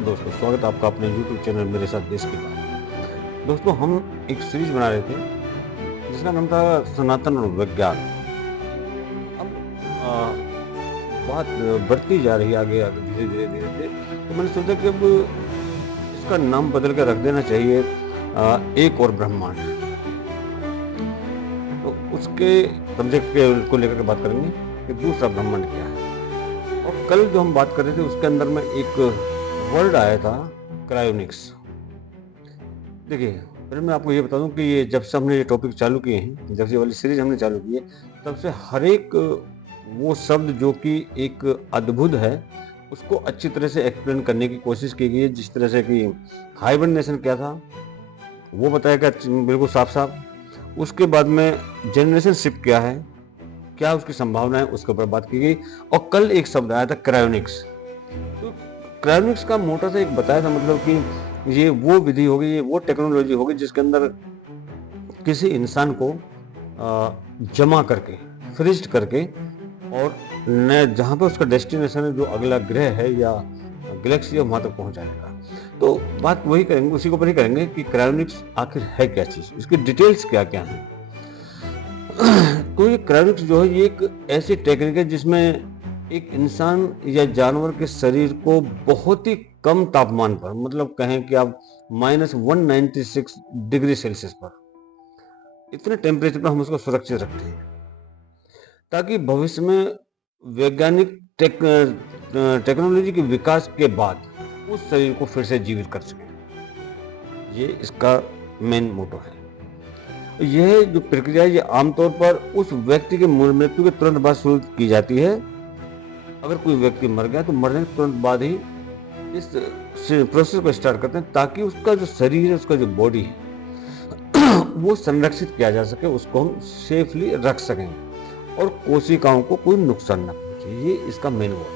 नमस्कार दोस्तों, स्वागत है आपका अपने YouTube चैनल मेरे साथ देश की बात। दोस्तों, हम एक सीरीज बना रहे थे जिसका नाम था सनातन और विज्ञान। अब बात बढ़ती जा रही है आगे आगे धीरे धीरे धीरे धीरे, तो मैंने सोचा कि अब इसका नाम बदल के रख देना चाहिए एक और ब्रह्मांड। तो उसके सब्जेक्ट को लेकर के बात करेंगे कि दूसरा ब्रह्मांड क्या है। और कल जो हम बात कर रहे थे उसके अंदर में एक वर्ड आया था, क्रायोनिक्स। देखिए, पहले मैं आपको ये बता दूं कि ये जब से हमने ये टॉपिक चालू किए हैं, जब से ये वाली सीरीज हमने चालू की है, तब से हर एक वो शब्द जो कि एक अद्भुत है, उसको अच्छी तरह से एक्सप्लेन करने की कोशिश की गई है। जिस तरह से कि हाइबरनेशन क्या था वो बताया गया बिल्कुल साफ साफ। उसके बाद में जनरेशन शिफ्ट क्या है, क्या उसकी संभावना है, उसके ऊपर बात की गई। और कल एक शब्द आया था, क्रायोनिक्स। तो क्रायोनिक्स का मोटा सा एक बताया था, मतलब कि ये वो विधि होगी, ये वो टेक्नोलॉजी होगी जिसके अंदर किसी इंसान को जमा करके, फ्रीज करके, और जहाँ पे उसका डेस्टिनेशन है, जो अगला ग्रह है या गैलेक्सी है, वहां तक पहुंचाएगा। तो बात वही करेंगे, उसी के ऊपर ही करेंगे कि क्रायोनिक्स आखिर है क्या चीज, इसकी डिटेल्स क्या क्या है। तो ये क्रायोनिक्स जो है, ये एक ऐसी टेक्निक है जिसमें एक इंसान या जानवर के शरीर को बहुत ही कम तापमान पर, मतलब कहें कि आप -196 डिग्री सेल्सियस पर, इतने टेम्परेचर पर हम उसको सुरक्षित रखते हैं, ताकि भविष्य में वैज्ञानिक टेक्नोलॉजी के विकास के बाद उस शरीर को फिर से जीवित कर सके। ये इसका मेन मोटो है। यह जो प्रक्रिया है, ये आमतौर पर उस व्यक्ति के मृत्यु के तुरंत बाद शुरू की जाती है। अगर कोई व्यक्ति मर गया तो मरने के तुरंत बाद ही इस प्रोसेस को स्टार्ट करते हैं, ताकि उसका जो शरीर है, उसका जो बॉडी है वो संरक्षित किया जा सके, उसको हम सेफली रख सकें और कोशिकाओं को कोई नुकसान न पहुंचे। ये इसका मेन गोल है।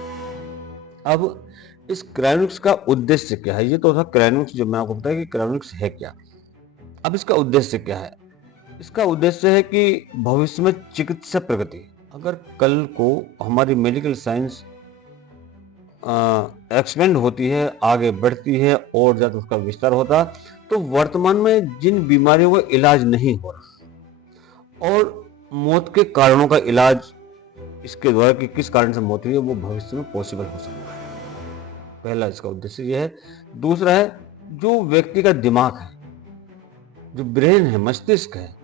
अब इस क्रायोनिक्स का उद्देश्य क्या है, ये तो था क्रायोनिक्स, जो मैं आपको बताया कि क्रायोनिक्स है क्या। अब इसका उद्देश्य क्या है। इसका उद्देश्य है कि भविष्य में चिकित्सा प्रगति, अगर कल को हमारी मेडिकल साइंस एक्सपेंड होती है, आगे बढ़ती है और ज्यादा उसका विस्तार होता, तो वर्तमान में जिन बीमारियों का इलाज नहीं हो रहा और मौत के कारणों का इलाज इसके द्वारा कि किस कारण से मौत हुई है, वो भविष्य में पॉसिबल हो सकता है। पहला इसका उद्देश्य यह है। दूसरा है, जो व्यक्ति का दिमाग है, जो ब्रेन है, मस्तिष्क है,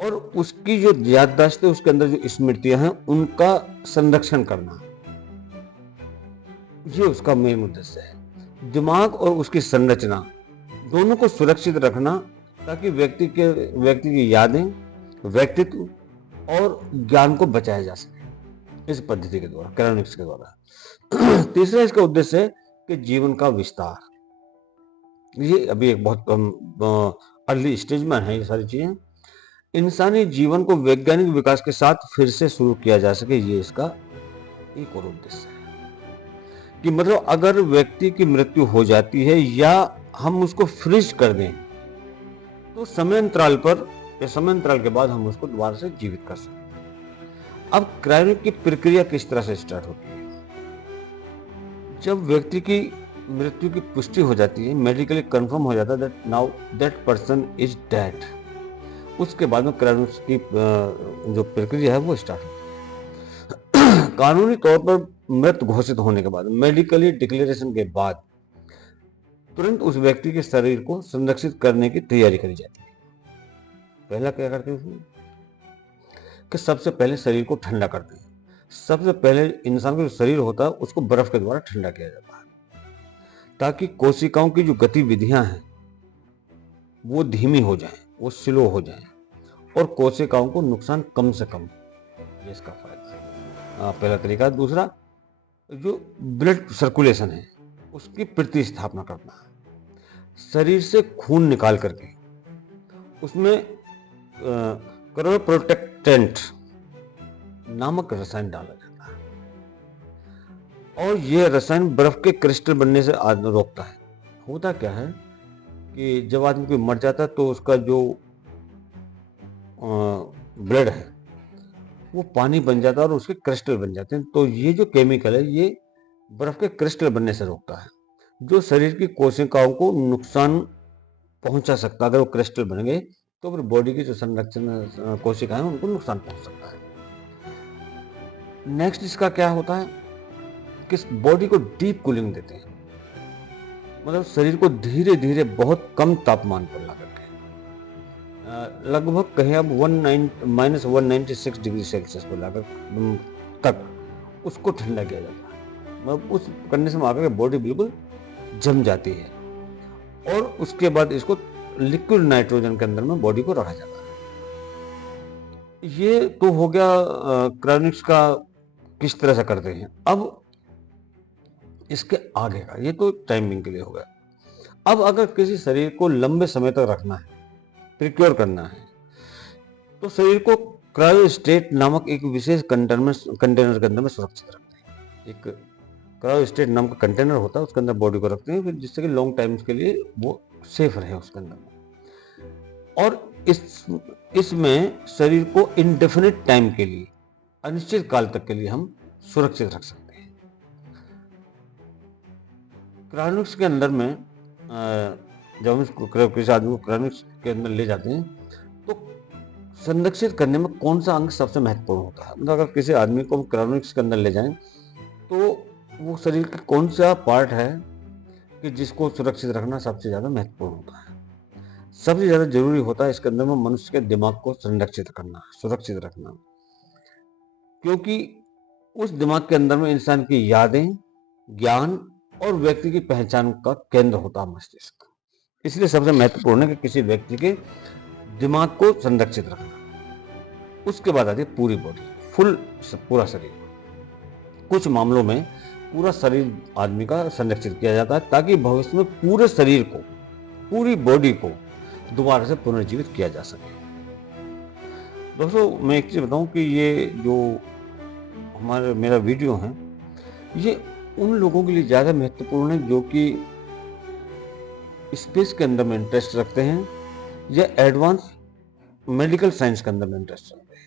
और उसकी जो याददाश्त है, उसके अंदर जो स्मृतियां हैं, उनका संरक्षण करना, ये उसका मेन उद्देश्य है। दिमाग और उसकी संरचना दोनों को सुरक्षित रखना, ताकि व्यक्ति की यादें, व्यक्तित्व और ज्ञान को बचाया जा सके इस पद्धति के द्वारा, क्रायोनिक्स के द्वारा। तीसरा इसका उद्देश्य है कि जीवन का विस्तार। ये अभी एक बहुत अर्ली स्टेज में है ये सारी चीजें। इंसानी जीवन को वैज्ञानिक विकास के साथ फिर से शुरू किया जा सके, ये इसका एक और उद्देश्य है। कि मतलब अगर व्यक्ति की मृत्यु हो जाती है या हम उसको फ्रीज कर दें, तो समय अंतराल पर या समय अंतराल के बाद हम उसको दोबारा से जीवित कर सकते हैं। अब क्रायोनिक की प्रक्रिया किस तरह से स्टार्ट होती है। जब व्यक्ति की मृत्यु की पुष्टि हो जाती है, मेडिकली कंफर्म हो जाता है that now that person is dead, उसके बाद में क्रायोनिक्स की जो प्रक्रिया है वो स्टार्ट होती है। कानूनी तौर पर मृत घोषित होने के बाद, मेडिकली डिक्लेरेशन के बाद, तुरंत उस व्यक्ति के शरीर को संरक्षित करने की तैयारी करी जाती है। पहला क्या करते हैं उसमें कि सबसे पहले शरीर को ठंडा करते हैं। सबसे पहले इंसान का जो शरीर होता है उसको बर्फ के द्वारा ठंडा किया जाता है, ताकि कोशिकाओं की जो गतिविधियां हैं वो धीमी हो जाएं, वो स्लो हो जाएं, और कोशिकाओं को नुकसान कम से कम। ये इसका फायदा है, पहला तरीका। दूसरा, जो ब्लड सर्कुलेशन है उसकी प्रतिस्थापना करना, शरीर से खून निकाल करके उसमें क्रायोप्रोटेक्टेंट नामक रसायन डाला जाता है, और यह रसायन बर्फ के क्रिस्टल बनने से रोकता है। होता क्या है कि जब आदमी कोई मर जाता है तो उसका जो ब्लड है वो पानी बन जाता है और उसके क्रिस्टल बन जाते हैं। तो ये जो केमिकल है, ये बर्फ के क्रिस्टल बनने से रोकता है। जो शरीर की कोशिकाओं को नुकसान पहुंचा सकता है। अगर वो क्रिस्टल बन गए तो फिर बॉडी की जो संरक्षण कोशिकाएं उनको नुकसान पहुंच सकता है। नेक्स्ट इसका क्या होता है कि बॉडी को डीप कूलिंग देते हैं, मतलब शरीर को धीरे धीरे बहुत कम तापमान पर ला करके, लगभग कहें अब -196 डिग्री सेल्सियस पर लाकर तक उसको ठंडा किया जाता है। मतलब उस कंडीशन में आकर के बॉडी बिल्कुल जम जाती है और उसके बाद इसको लिक्विड नाइट्रोजन के अंदर में बॉडी को रखा जाता है। ये तो हो गया क्रायोनिक्स का किस तरह से करते हैं। अब इसके आगे का ये तो टाइमिंग के लिए हो गया। अब अगर किसी शरीर को लंबे समय तक रखना है, प्रिक्योर करना है, तो शरीर को क्रायोस्टेट नामक एक विशेष कंटेनर के अंदर में सुरक्षित रखते हैं। एक क्रायोस्टेट नाम का कंटेनर होता है, उसके अंदर बॉडी को रखते हैं, फिर जिससे कि लॉन्ग टाइम के लिए वो सेफ रहे उसके अंदर में। और इसमें शरीर को इनडेफिनिट टाइम के लिए, अनिश्चित काल तक के लिए हम सुरक्षित रख सकते हैं। क्रायोनिक्स के अंदर में जब हम किसी आदमी को क्रायोनिक्स के अंदर ले जाते हैं तो संरक्षित करने में कौन सा अंग सबसे महत्वपूर्ण होता है। मतलब अगर किसी आदमी को हम क्रायोनिक्स के अंदर ले जाएं तो वो शरीर का कौन सा पार्ट है कि जिसको सुरक्षित रखना सबसे ज़्यादा महत्वपूर्ण होता है। सबसे ज़्यादा जरूरी होता है इसके अंदर में मनुष्य के दिमाग को संरक्षित करना, सुरक्षित रखना, क्योंकि उस दिमाग के अंदर में इंसान की यादें, ज्ञान और व्यक्ति की पहचान का केंद्र होता है मस्तिष्क। इसलिए सबसे महत्वपूर्ण है कि किसी व्यक्ति के दिमाग को संरक्षित रखना। उसके बाद आती है पूरी बॉडी, पूरा शरीर। कुछ मामलों में पूरा शरीर आदमी का संरक्षित किया जाता है ताकि भविष्य में पूरे शरीर को, पूरी बॉडी को दोबारा से पुनर्जीवित किया जा सके। दोस्तों मैं एक चीज बताऊं कि ये जो मेरा वीडियो है ये उन लोगों के लिए ज़्यादा महत्वपूर्ण है जो कि स्पेस के अंदर में इंटरेस्ट रखते हैं या एडवांस मेडिकल साइंस के अंदर में इंटरेस्ट रखते हैं।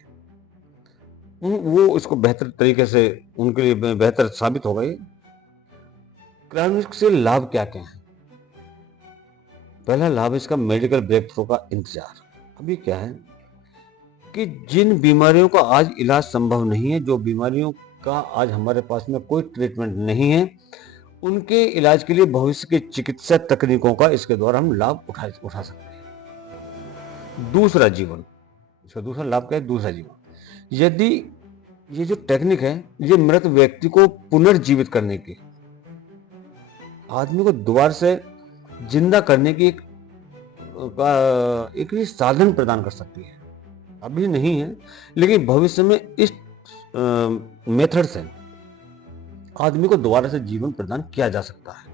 वो इसको बेहतर तरीके से उनके लिए बेहतर साबित होगा। क्रायोनिक्स से लाभ क्या क्या है। पहला लाभ इसका मेडिकल ब्रेक थ्रू का इंतजार। अभी क्या है कि जिन बीमारियों का आज इलाज संभव नहीं है, जो बीमारियों का आज हमारे पास में कोई ट्रीटमेंट नहीं है, उनके इलाज के लिए भविष्य की चिकित्सा तकनीकों का इसके द्वारा हम लाभ उठा सकते हैं। दूसरा जीवन, इसका दूसरा लाभ क्या है? दूसरा जीवन। यदि ये जो टेक्निक है ये मृत व्यक्ति को पुनर्जीवित करने की, आदमी को दोबारा से जिंदा करने की एक साधन प्रदान कर सकती है। अभी नहीं है लेकिन भविष्य में इस मेथड से आदमी को दोबारा से जीवन प्रदान किया जा सकता है।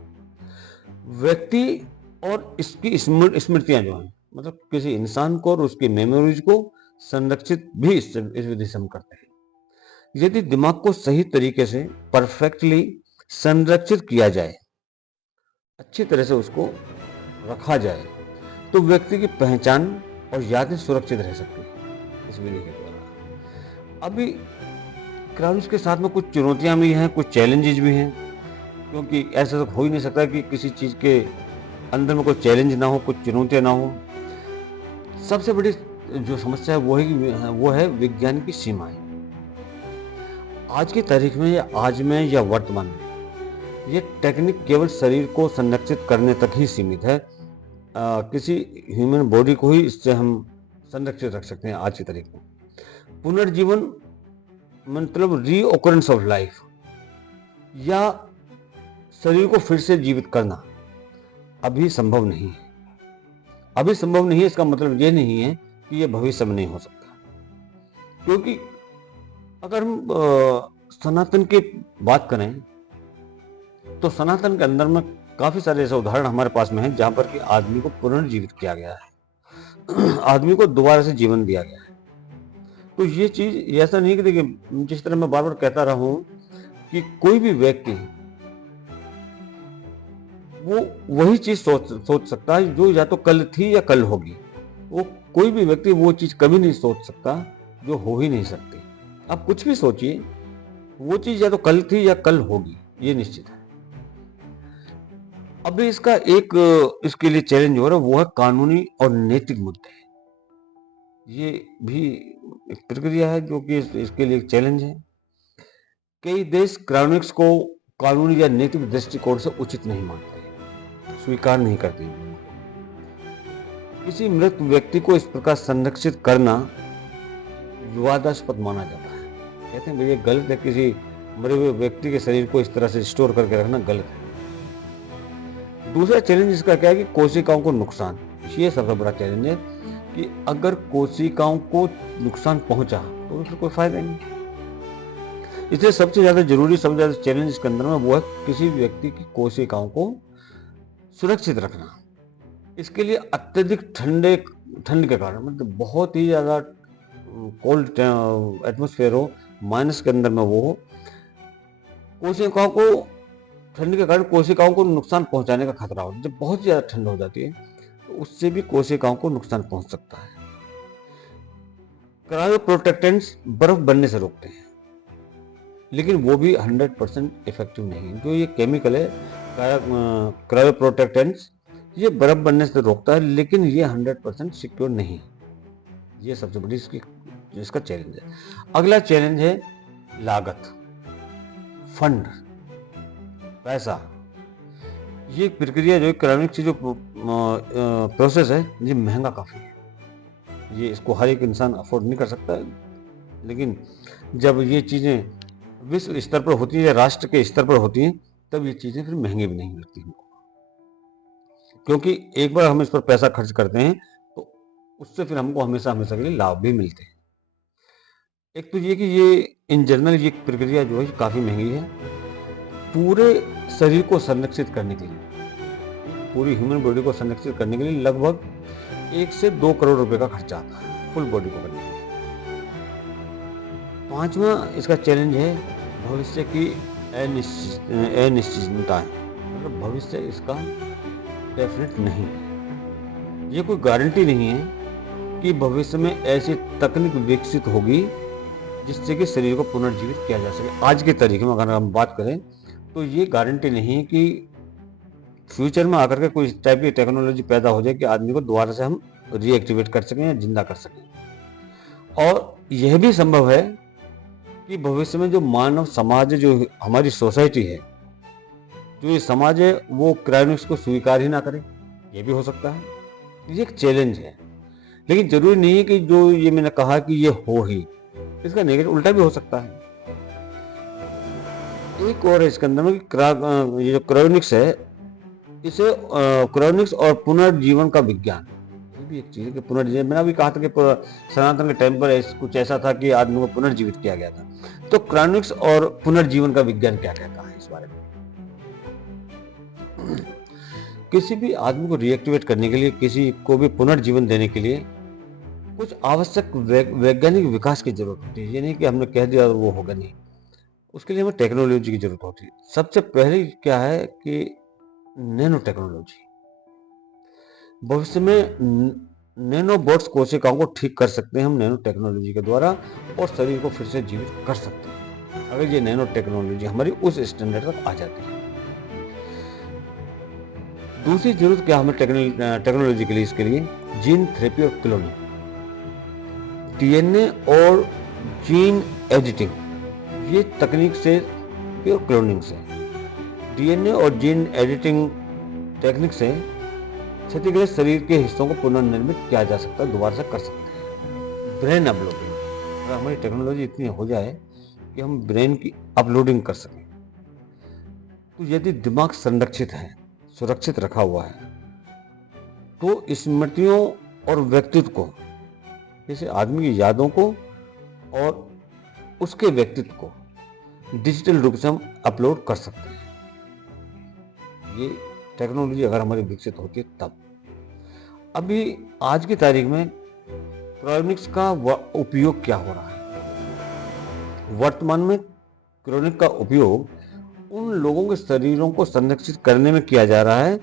व्यक्ति और इसकी स्मृतियां जो हैं, मतलब किसी इंसान को और उसकी मेमोरीज को संरक्षित भी इस विधि से हम करते हैं। यदि दिमाग को सही तरीके से परफेक्टली संरक्षित किया जाए, अच्छी तरह से उसको रखा जाए, तो व्यक्ति की पहचान और यादें सुरक्षित रह सकती है इस विधि के द्वारा। अभी क्रायोनिक्स के साथ में कुछ चुनौतियां भी हैं, कुछ चैलेंजेस भी हैं, क्योंकि ऐसा तो हो ही नहीं सकता कि किसी चीज के अंदर में कोई चैलेंज ना हो, कुछ चुनौतियां ना हो। सबसे बड़ी जो समस्या है वो है विज्ञान की सीमाएं। आज की तारीख में या आज में या वर्तमान में ये टेक्निक केवल शरीर को संरक्षित करने तक ही सीमित है। किसी ह्यूमन बॉडी को ही इससे हम संरक्षित रख सकते हैं आज की तारीख में। पुनर्जीवन मतलब रीओकरेंस ऑफ लाइफ या शरीर को फिर से जीवित करना अभी संभव नहीं है। अभी संभव नहीं है इसका मतलब ये नहीं है कि ये भविष्य में नहीं हो सकता, क्योंकि अगर हम सनातन की बात करें तो सनातन के अंदर में काफी सारे ऐसे उदाहरण हमारे पास में हैं जहां पर कि आदमी को पुनर्जीवित किया गया है, आदमी को दोबारा से जीवन दिया गया है। तो ये चीज ऐसा नहीं कि देखिए, जिस तरह मैं बार बार कहता रहा हूं कि कोई भी व्यक्ति वो वही चीज सोच सकता है जो या तो कल थी या कल होगी। वो कोई भी व्यक्ति वो चीज कभी नहीं सोच सकता जो हो ही नहीं सकती। आप कुछ भी सोचिए, वो चीज या तो कल थी या कल होगी, ये निश्चित है। अभी इसका एक इसके लिए चैलेंज हो रहा है, वो है कानूनी और नैतिक मुद्दे। ये भी एक प्रक्रिया है जो कि इसके लिए एक चैलेंज है। कई देश क्रायोनिक्स को कानूनी या नैतिक दृष्टिकोण से उचित नहीं मानते, स्वीकार नहीं करते। किसी मृत व्यक्ति को इस प्रकार संरक्षित करना विवादास्पद माना जाता है। कहते हैं भाई ये गलत है, किसी मरे हुए व्यक्ति के शरीर को इस तरह से स्टोर करके रखना गलत है। दूसरा चैलेंज इसका क्या है कि कोशिकाओं को नुकसान, ये सबसे बड़ा चैलेंज है कि अगर कोशिकाओं को नुकसान पहुंचा तो फिर कोई फायदा नहीं। इसलिए सबसे ज्यादा जरूरी, सबसे ज्यादा चैलेंज इसके अंदर में वो है किसी व्यक्ति की कोशिकाओं को सुरक्षित रखना। इसके लिए अत्यधिक ठंड के कारण, मतलब बहुत ही ज्यादा कोल्ड एटमोस्फेयर हो, माइनस के अंदर में वो हो, कोशिकाओं को ठंड के कारण कोशिकाओं को नुकसान पहुंचाने का खतरा हो। जब बहुत ज्यादा ठंड हो जाती है तो उससे भी कोशिकाओं को नुकसान पहुंच सकता है। क्रायो प्रोटेक्टेंट्स बर्फ बनने से रोकते हैं, लेकिन वो भी 100% इफेक्टिव नहीं है। जो ये केमिकल है क्रायो प्रोटेक्टेंट्स, ये बर्फ बनने से रोकता है, लेकिन ये 100% सिक्योर नहीं है। ये सबसे बड़ी इसका चैलेंज है। अगला चैलेंज है लागत, फंड, पैसा। ये प्रक्रिया जो क्रायोनिक्स की जो प्रोसेस है, ये महंगा काफी है। ये इसको हर एक इंसान अफोर्ड नहीं कर सकता है। लेकिन जब ये चीजें विश्व स्तर पर होती है या राष्ट्र के स्तर पर होती हैं, तब ये चीजें फिर महंगी भी नहीं मिलती हमको, क्योंकि एक बार हम इस पर पैसा खर्च करते हैं तो उससे फिर हमको हमेशा हमेशा के लिए लाभ भी मिलते हैं। एक तो ये कि ये इन जनरल ये प्रक्रिया जो है काफी महंगी है। पूरे शरीर को संरक्षित करने के लिए, पूरी ह्यूमन बॉडी को संरक्षित करने के लिए लगभग 1 से 2 करोड़ रुपए का खर्चा आता है फुल बॉडी को करने के लिए। पांचवा इसका चैलेंज है भविष्य की अनिश्चितता, मतलब भविष्य इसका डेफिनेट नहीं है। ये कोई गारंटी नहीं है कि भविष्य में ऐसी तकनीक विकसित होगी जिससे कि शरीर को पुनर्जीवित किया जा सके। आज के तरीके में अगर हम बात करें तो ये गारंटी नहीं है कि फ्यूचर में आकर के कोई इस टाइप की टेक्नोलॉजी पैदा हो जाए कि आदमी को दोबारा से हम रीएक्टिवेट कर सकें या जिंदा कर सकें। और यह भी संभव है कि भविष्य में जो मानव समाज, जो हमारी सोसाइटी है, जो ये समाज है, वो क्रायोनिक्स को स्वीकार ही ना करे। ये भी हो सकता है। ये एक चैलेंज है, लेकिन जरूरी नहीं है कि जो ये मैंने कहा कि ये हो ही, इसका नेगेटिव उल्टा भी हो सकता है। एक और इसके अंदर में ये जो क्रायोनिक्स है, इसे क्रायोनिक्स और पुनर्जीवन का विज्ञान, ये भी एक चीज है कि पुनर्जीवन, मैंने अभी कहा था कि सनातन के टाइम पर कुछ ऐसा था कि आदमी को पुनर्जीवित किया गया था। तो क्रायोनिक्स और पुनर्जीवन का विज्ञान क्या कहता है इस बारे में? किसी भी आदमी को रिएक्टिवेट करने के लिए, किसी को भी पुनर्जीवन देने के लिए कुछ आवश्यक वैज्ञानिक विकास की जरूरत होती है। ये नहीं कि हमने कह दिया और वो होगा नहीं, उसके लिए हमें टेक्नोलॉजी की जरूरत होती है। सबसे पहले क्या है कि नैनो टेक्नोलॉजी। भविष्य में नैनो बोट्स कोशिकाओं को ठीक कर सकते हैं हम नैनो टेक्नोलॉजी के द्वारा, और शरीर को फिर से जीवित कर सकते हैं अगर ये नैनो टेक्नोलॉजी हमारी उस स्टैंडर्ड तक आ जाती है। दूसरी जरूरत क्या हमें टेक्नोलॉजी के लिए, इसके लिए जीन थेरेपी और क्लोनिंग, डीएनए और जीन एडिटिंग, ये तकनीक से और क्लोनिंग से, डीएनए और जीन एडिटिंग टेक्निक से क्षतिग्रस्त शरीर के हिस्सों को पुनर्निर्मित किया जा सकता है, दोबारा से कर सकते हैं। ब्रेन अपलोडिंग, अगर हमारी टेक्नोलॉजी इतनी हो जाए कि हम ब्रेन की अपलोडिंग कर सकें, तो यदि दिमाग संरक्षित है, सुरक्षित रखा हुआ है, तो स्मृतियों और व्यक्तित्व को, जैसे आदमी की यादों को और उसके व्यक्तित्व को डिजिटल रूप से हम अपलोड कर सकते हैं। ये टेक्नोलॉजी अगर हमारी विकसित होती है तब। अभी आज की तारीख में क्रायोनिक्स का उपयोग क्या हो रहा है? वर्तमान में क्रायोनिक का उपयोग उन लोगों के शरीरों को संरक्षित करने में किया जा रहा है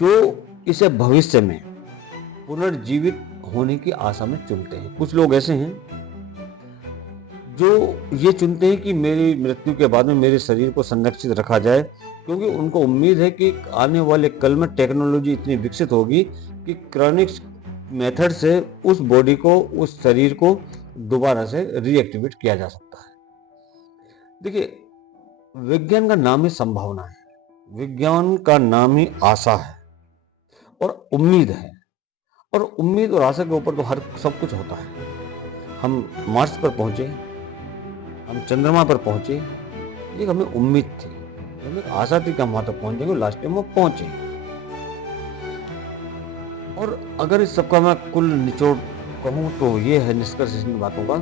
जो इसे भविष्य में पुनर्जीवित होने की आशा में चुनते हैं। कुछ लोग ऐसे हैं जो ये चुनते हैं कि मेरी मृत्यु के बाद में मेरे शरीर को संरक्षित रखा जाए क्योंकि उनको उम्मीद है कि आने वाले कल में टेक्नोलॉजी इतनी विकसित होगी कि क्रायोनिक्स मेथड से उस बॉडी को, उस शरीर को दोबारा से रीएक्टिवेट किया जा सकता है। देखिए, विज्ञान का नाम ही संभावना है, विज्ञान का नाम ही आशा है और उम्मीद है। और उम्मीद और आशा के ऊपर तो हर सब कुछ होता है। हम मार्स पर पहुंचे, हम चंद्रमा पर पहुंचे, ये हमें उम्मीद थी, हमें आशा थी कि हम वहां तक पहुंच जाएंगे, लास्ट टाइम हम पहुंचे। और अगर इस सबका मैं कुल निचोड़ कहूं तो ये है निष्कर्ष इन बातों का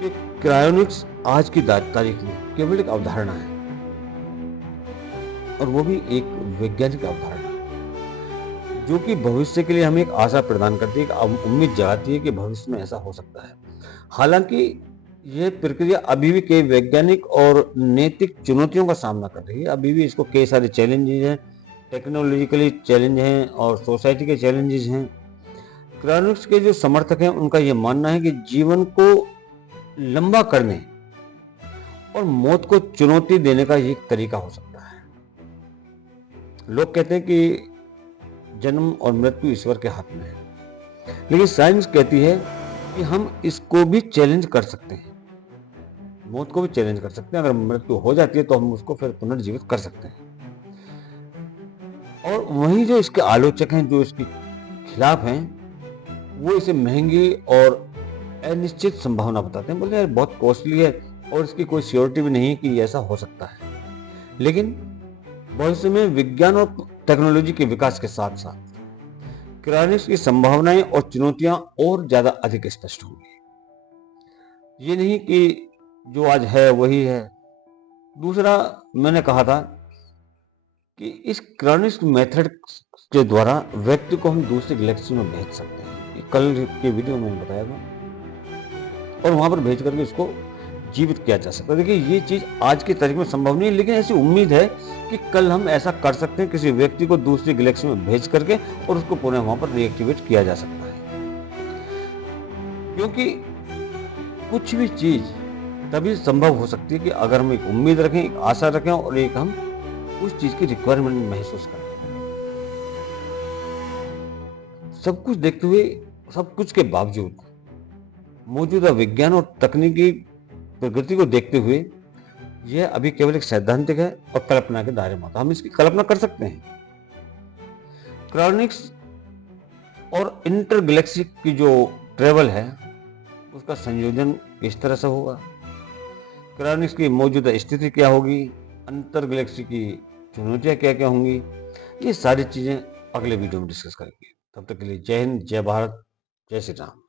कि क्रायोनिक्स आज की तारीख में केवल एक अवधारणा है, और वो भी एक वैज्ञानिक अवधारणा जो कि भविष्य के लिए हमें एक आशा प्रदान करती है, एक उम्मीद जगाती है कि भविष्य में ऐसा हो सकता है। हालांकि यह प्रक्रिया अभी भी कई वैज्ञानिक और नैतिक चुनौतियों का सामना कर रही है। अभी भी इसको कई सारे चैलेंजेस हैं, टेक्नोलॉजिकली चैलेंज हैं और सोसाइटी के चैलेंजेस हैं। क्रायोनिक्स के जो समर्थक हैं उनका यह मानना है कि जीवन को लंबा करने और मौत को चुनौती देने का एक तरीका हो सकता है। लोग कहते हैं कि जन्म और मृत्यु ईश्वर के हाथ में है, लेकिन साइंस कहती है कि हम इसको भी चैलेंज कर सकते हैं, मौत को भी चैलेंज कर सकते हैं। अगर मृत्यु हो जाती है तो हम उसको फिर पुनर्जीवित कर सकते हैं। और वहीं जो इसके आलोचक हैं, जो इसके खिलाफ हैं, वो इसे महंगी और अनिश्चित संभावना बताते हैं। बोलते हैं बहुत कॉस्टली है और इसकी कोई श्योरिटी भी नहीं है कि ऐसा हो सकता है। लेकिन भविष्य में विज्ञान और टेक्नोलॉजी के विकास के साथ साथ क्रायोनिक्स की संभावनाएं और चुनौतियां और ज्यादा अधिक स्पष्ट होंगी। ये नहीं कि जो आज है वही है। दूसरा, मैंने कहा था कि इस क्रायोनिक्स मेथड के द्वारा व्यक्ति को हम दूसरी गैलेक्सी में भेज सकते हैं। ये कल के वीडियो में मैंने बताया था, और वहां पर भेज करके इसको जीवित किया जा सकता है। देखिए, ये चीज आज की तारीख में संभव नहीं है, लेकिन ऐसी उम्मीद है कि कल हम ऐसा कर सकते हैं, किसी व्यक्ति को दूसरी गैलेक्सी में भेज करके और उसको पुनः वहां पर रीएक्टिवेट किया जा सकता है। क्योंकि कुछ भी चीज तभी संभव हो सकती है कि अगर हम एक उम्मीद रखें, एक आशा रखें और एक हम उस चीज की रिक्वायरमेंट महसूस करें। सब कुछ देखते हुए, सब कुछ के बावजूद मौजूदा विज्ञान और तकनीकी प्रगति को देखते हुए यह अभी केवल एक सैद्धांतिक है और कल्पना के दायरे में आता है। हम इसकी कल्पना कर सकते हैं। क्रायोनिक्स और इंटर गैलेक्सी की जो ट्रेवल है उसका संयोजन इस तरह से होगा। क्रायोनिक्स की मौजूदा स्थिति क्या होगी, अंतर गैलेक्सी की चुनौतियां क्या क्या होंगी, ये सारी चीजें अगले वीडियो में डिस्कस करेंगे। तब तक के लिए जय हिंद, जय भारत, जय श्री राम।